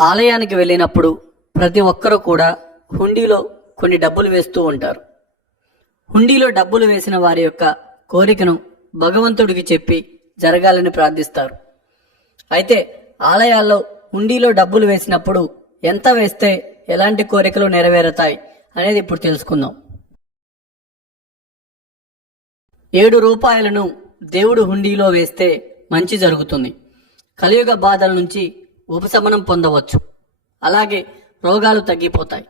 ఆలయానికి వెళ్ళినప్పుడు ప్రతి ఒక్కరూ కూడా హుండీలో కొన్ని డబ్బులు వేస్తూ ఉంటారు. హుండీలో డబ్బులు వేసిన వారి యొక్క కోరికను భగవంతుడికి చెప్పి జరగాలని ప్రార్థిస్తారు. అయితే ఆలయాల్లో హుండీలో డబ్బులు వేసినప్పుడు ఎంత వేస్తే ఎలాంటి కోరికలు నెరవేరుతాయి అనేది ఇప్పుడు తెలుసుకుందాం. ఏడు రూపాయలను దేవుడు హుండీలో వేస్తే మంచి జరుగుతుంది. కలియుగ బాధల నుంచి ఉపశమనం పొందవచ్చు. అలాగే రోగాలు తగ్గిపోతాయి.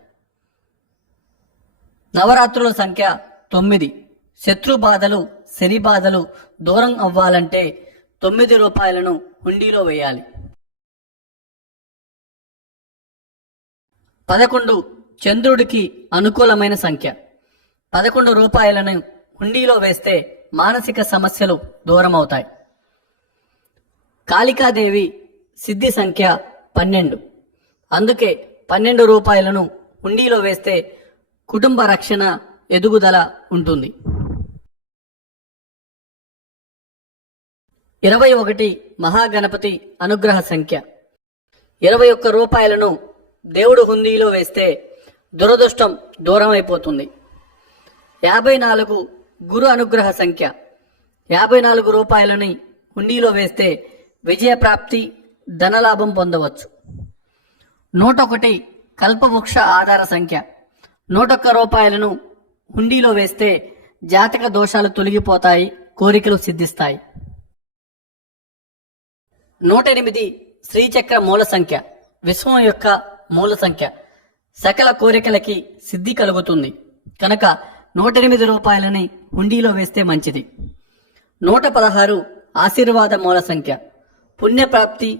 నవరాత్రుల సంఖ్య తొమ్మిది. శత్రు బాధలు శని బాధలు దూరం అవ్వాలంటే తొమ్మిది రూపాయలను హుండీలో వేయాలి. పదకొండు చంద్రుడికి అనుకూలమైన సంఖ్య. పదకొండు రూపాయలను హుండీలో వేస్తే మానసిక సమస్యలు దూరం అవుతాయి కాళికాదేవి సిద్ధి సంఖ్య పన్నెండు. అందుకే పన్నెండు రూపాయలను హుండీలో వేస్తే కుటుంబ రక్షణ ఎదుగుదల ఉంటుంది. ఇరవై ఒకటి మహాగణపతి అనుగ్రహ సంఖ్య. ఇరవై ఒక్క రూపాయలను దేవుడు హుండీలో వేస్తే దురదృష్టం దూరం అయిపోతుంది యాభై నాలుగు గురు అనుగ్రహ సంఖ్య. యాభై నాలుగు రూపాయలని హుండీలో వేస్తే విజయప్రాప్తి ధనలాభం పొందవచ్చు. నూట ఒకటి కల్పవృక్ష ఆధార సంఖ్య. నూటొక్క రూపాయలను హుండీలో వేస్తే జాతక దోషాలు తొలగిపోతాయి కోరికలు సిద్ధిస్తాయి. నూట ఎనిమిది శ్రీచక్ర మూల సంఖ్య. విశ్వం యొక్క మూల సంఖ్య. సకల కోరికలకి సిద్ధి కలుగుతుంది. కనుక నూట ఎనిమిది రూపాయలని హుండీలో వేస్తే మంచిది. నూట పదహారు ఆశీర్వాద మూల సంఖ్య. పుణ్యప్రాప్తి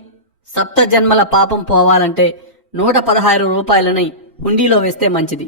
సప్త జన్మల పాపం పోవాలంటే నూట పదహారు రూపాయలని హుండీలో వేస్తే మంచిది.